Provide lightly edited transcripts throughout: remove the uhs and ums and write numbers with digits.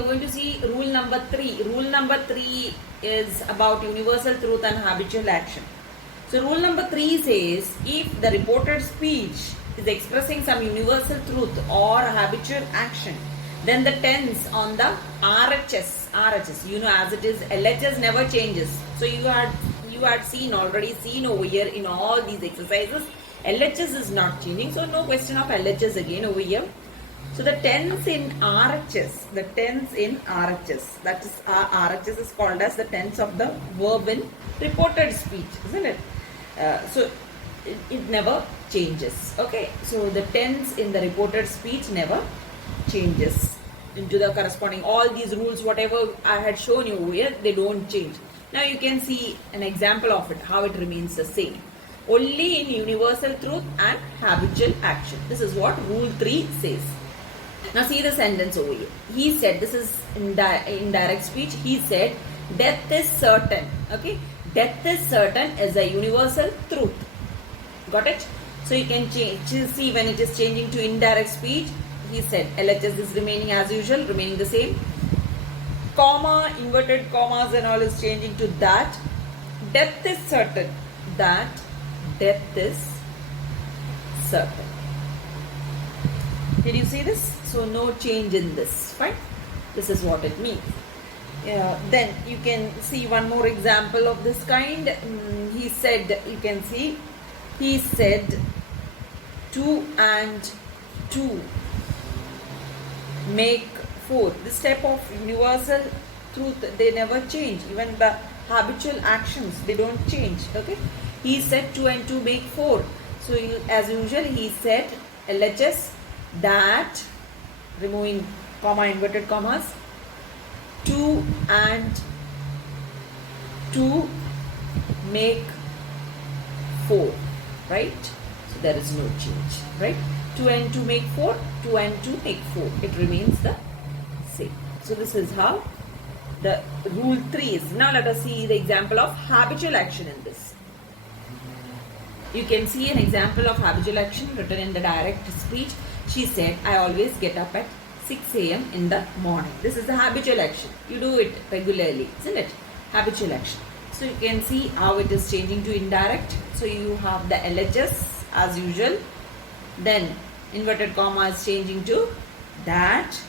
are going to see rule number 3. Rule number 3 is about universal truth and habitual action. So rule number 3 says, if the reported speech is expressing some universal truth or habitual action, then the tense on the RHS, you know, as it is, LHS never changes. So you had already seen over here in all these exercises, LHS is not changing. So no question of LHS again over here. So the tense in RHS, that is RHS is called as the tense of the verb in reported speech, isn't it? So it never changes. Okay, so the tense in the reported speech never changes into the corresponding, all these rules whatever I had shown you over here, they don't change. Now you can see an example of it, how it remains the same. Only in universal truth and habitual action. This is what rule 3 says. Now see the sentence over here. He said, this is indirect speech. He said, death is certain. Okay, death is certain is a universal truth. Got it? So you can see when it is changing to indirect speech. He said, LHS is remaining as usual, remaining the same. Comma, inverted commas and all is changing to that. Death is certain. That death is certain. Did you see this? So no change in this. Fine. This is what it means. Then you can see one more example of this kind. He said, you can see, he said 2 and 2 make 4. This type of universal truth, they never change. Even the habitual actions, they don't change. Okay. He said 2 and 2 make 4. So as usual, he said LHS, that, removing comma, inverted commas, 2 and 2 make 4, right? So there is no change, right? 2 and 2 make 4, 2 and 2 make 4. It remains the same. So this is how the rule 3 is. Now let us see the example of habitual action in this. You can see an example of habitual action written in the direct speech. She said, I always get up at 6 a.m. in the morning. This is the habitual action. You do it regularly, isn't it? Habitual action. So you can see how it is changing to indirect. So you have the LHS as usual. Then inverted comma is changing to that.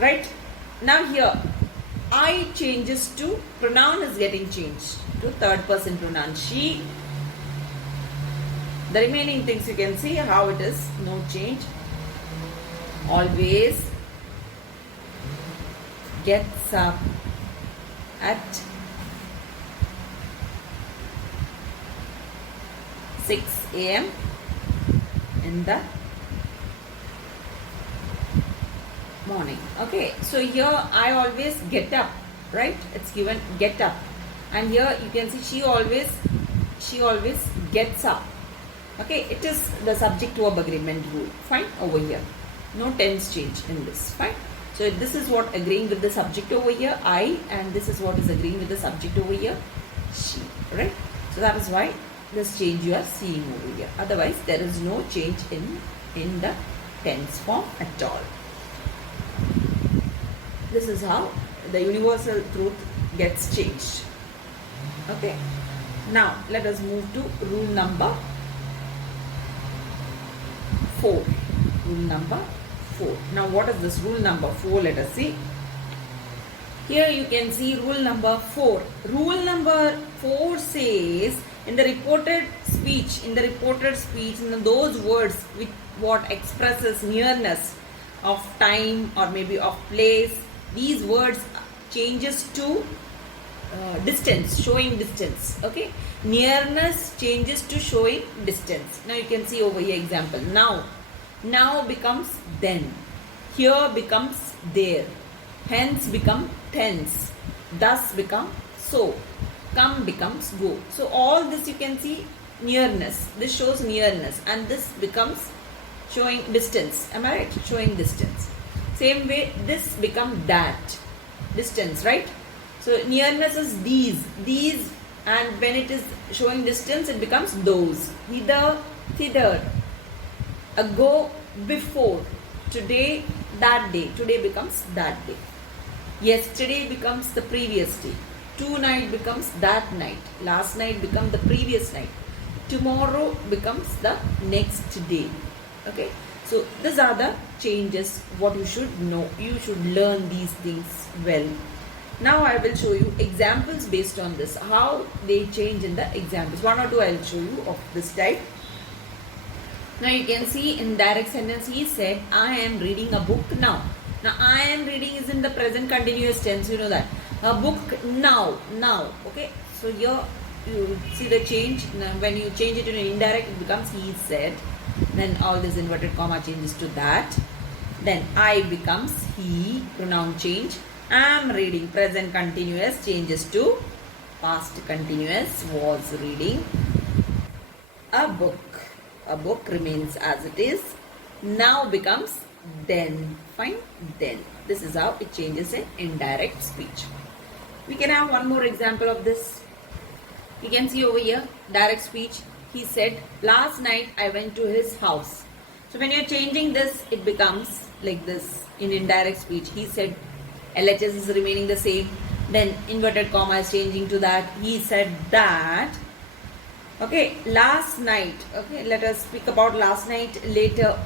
Right? Now here, I changes to, pronoun is getting changed to third person pronoun. She. The remaining things you can see how it is, no change. Always gets up at 6 a.m. in the morning. Okay, so here I always get up, right? It's given get up, and here you can see she always gets up. Okay, it is the subject verb agreement rule. Fine, over here. No tense change in this. Fine. So this is what agreeing with the subject over here, I, and this is what is agreeing with the subject over here, she. Right? So that is why this change you are seeing over here. Otherwise, there is no change in the tense form at all. This is how the universal truth gets changed. Okay. Now let us move to rule number 4. Rule number 4. Now what is this rule number 4? Let us see. Here you can see rule number 4. Rule number 4 says in the reported speech, in those words which what expresses nearness of time or maybe of place, these words changes to distance, showing distance. Okay, nearness changes to showing distance. Now you can see over here example. Now becomes then, here becomes there, hence become thence, thus become so, come becomes go. So all this you can see nearness. This shows nearness, and this becomes showing distance. Am I right? Showing distance. Same way this become that, distance, right? So nearness is these, and when it is showing distance, it becomes those. Hither, thither, ago, before, today, that day. Today becomes that day. Yesterday becomes the previous day. Tonight becomes that night. Last night becomes the previous night. Tomorrow becomes the next day. Okay. So these are the changes what you should know. You should learn these things well. Now I will show you examples based on this. How they change in the examples. One or two I will show you of this type. Now you can see in direct sentence he said, I am reading a book now. Now I am reading is in the present continuous tense, you know that. A book now. Okay. So here you see the change. Now when you change it to an indirect, it becomes he said. Then all this inverted comma changes to that. Then I becomes he, pronoun change. Am reading, present continuous changes to past continuous, was reading a book. A book remains as it is. Now becomes then. Fine, then. This is how it changes in indirect speech. We can have one more example of this. You can see over here, direct speech. He said, last night I went to his house. So when you're changing this, it becomes like this in indirect speech. He said, LHS is remaining the same. Then inverted comma is changing to that. He said that. Okay, last night. Okay, let us speak about last night later.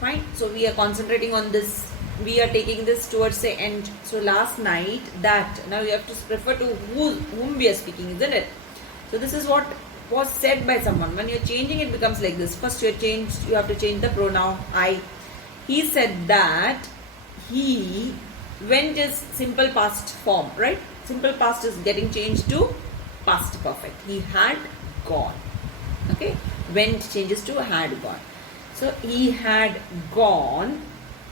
Fine. So we are concentrating on this. We are taking this towards the end. So last night that. Now you have to refer to whom we are speaking, isn't it? So this is what was said by someone. When you're changing, it becomes like this. First you have to change the pronoun I. He said that he went is simple past form, right? Simple past is getting changed to past perfect. He had gone. Okay, went changes to had gone. So he had gone.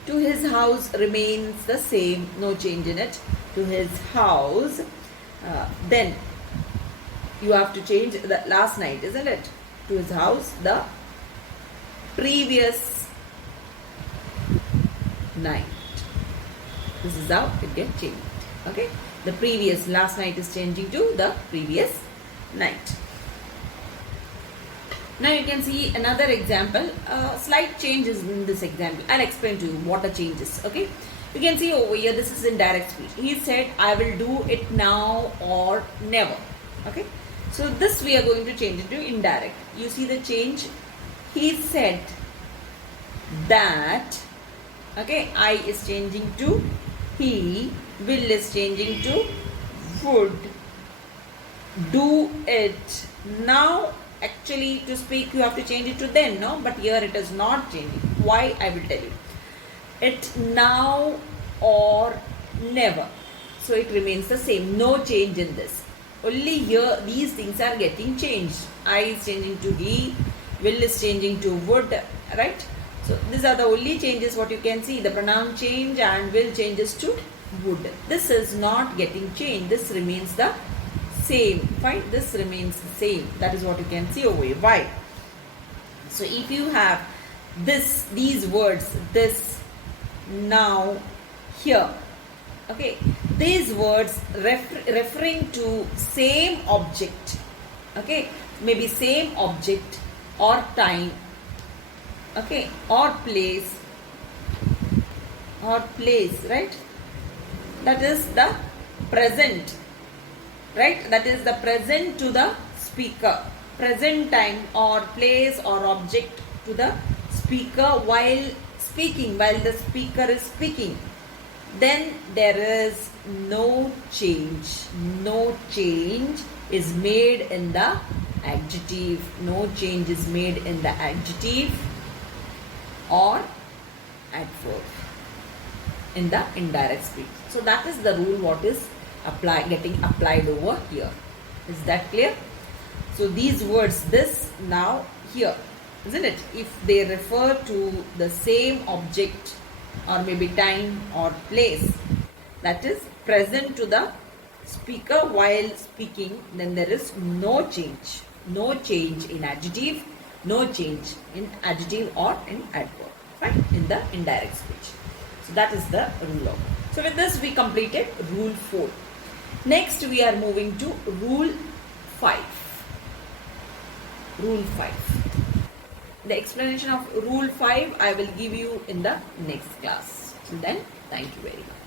To his house remains the same, no change in it. To his house. Then you have to change the last night, isn't it? To his house, the previous night. This is how it gets changed. Okay, the previous, last night is changing to the previous night. Now you can see another example. Slight changes in this example. I'll explain to you what the change is. Okay, you can see over here, this is in direct speech. He said, I will do it now or never. Okay, so this we are going to change it to indirect. You see the change. He said that. Okay, I is changing to he. Will is changing to would. Do it now. Actually, to speak, you have to change it to then, no? But here it is not changing. Why? I will tell you. It now or never. So it remains the same. No change in this. Only here, these things are getting changed. I is changing to he. Will is changing to would. Right? So these are the only changes what you can see. The pronoun change and will changes to would. This is not getting changed. This remains the same. Fine, this remains the same. That is what you can see over here. Why? So if you have these words, this, now, here, okay, these words referring to same object, okay, maybe same object or time, okay, or place, right? That is the present. Right, that is the present to the speaker, present time or place or object to the speaker while speaking, while the speaker is speaking. Then there is no change. No change is made in the adjective. No change is made in the adjective or adverb in the indirect speech. So that is the rule what is getting applied over here. Is that clear? So these words, this, now, here, isn't it? If they refer to the same object or maybe time or place that is present to the speaker while speaking, then there is no change. No change in adjective, no change in adjective or in adverb. Fine? In the indirect speech. So that is the rule of. So with this we completed rule 4. Next we are moving to rule 5. Rule 5. The explanation of rule 5 I will give you in the next class. Till then, thank you very much.